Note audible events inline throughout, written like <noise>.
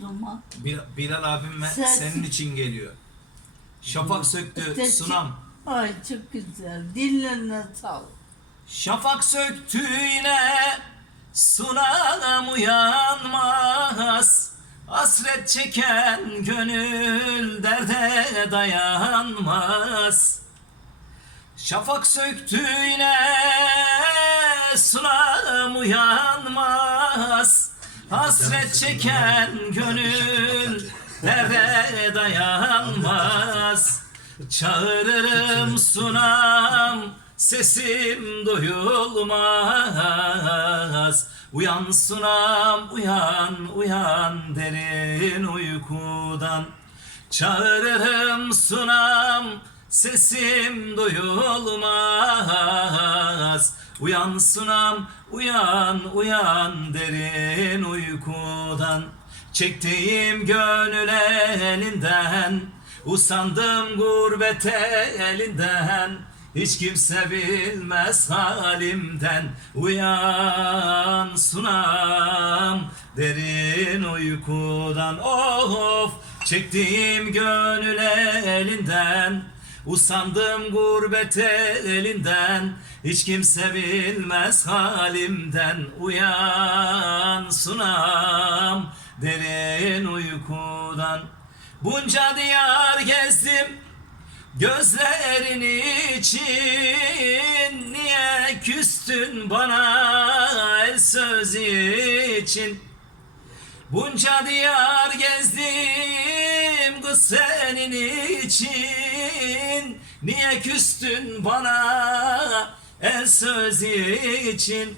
zaman. Bir- Bilal abim ve Sen- senin için geliyor. Şafak söktü Sen- sunam. Ay çok güzel. Dillerine sağlık. Şafak söktü yine sunam uyanmaz. Hasret çeken gönül derde dayanmaz. Şafak söktü yine sunam uyanmaz. Hasret çeken gönül derde dayanmaz. Çağırırım sunam sesim duyulmaz. Uyan sunam uyan uyan derin uykudan. Çağırırım sunam sesim duyulmaz. Uyan sunam uyan uyan derin uykudan. Çektiğim gönül elinden Usandım gurbet elinden. Hiç kimse bilmez halimden. Uyan sunam derin uykudan. Of çektiğim gönül elinden Usandım gurbet elinden Hiç kimse bilmez halimden. Uyan sunam derin uykudan. Bunca diyar gezdim gözlerin için. Niye küstün bana el söz için? Bunca diyar gezdim kız senin için? Niye küstün bana el söz için?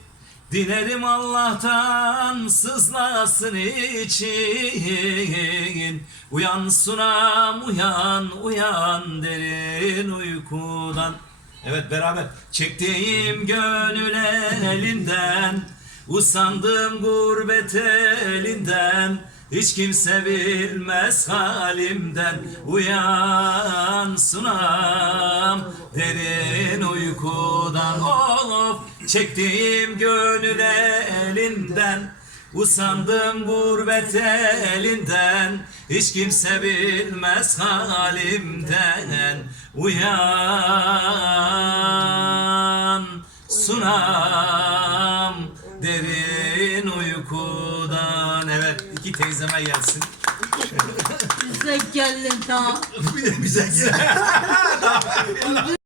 Dilerim Allah'tan sızlasın için. Uyan sunam uyan uyan derin uykudan. Evet beraber çektiğim gönül elinden Usandım gurbet elinden Hiç kimse bilmez halimden Uyan sunam derin uykudan Of çektiğim gönül elinden. Usandım gurbet elinden Hiç kimse bilmez halimden. Uyan sunam derin uykudan İki teyzeme gelsin Bize geldin tamam. Bir de bize gel <laughs>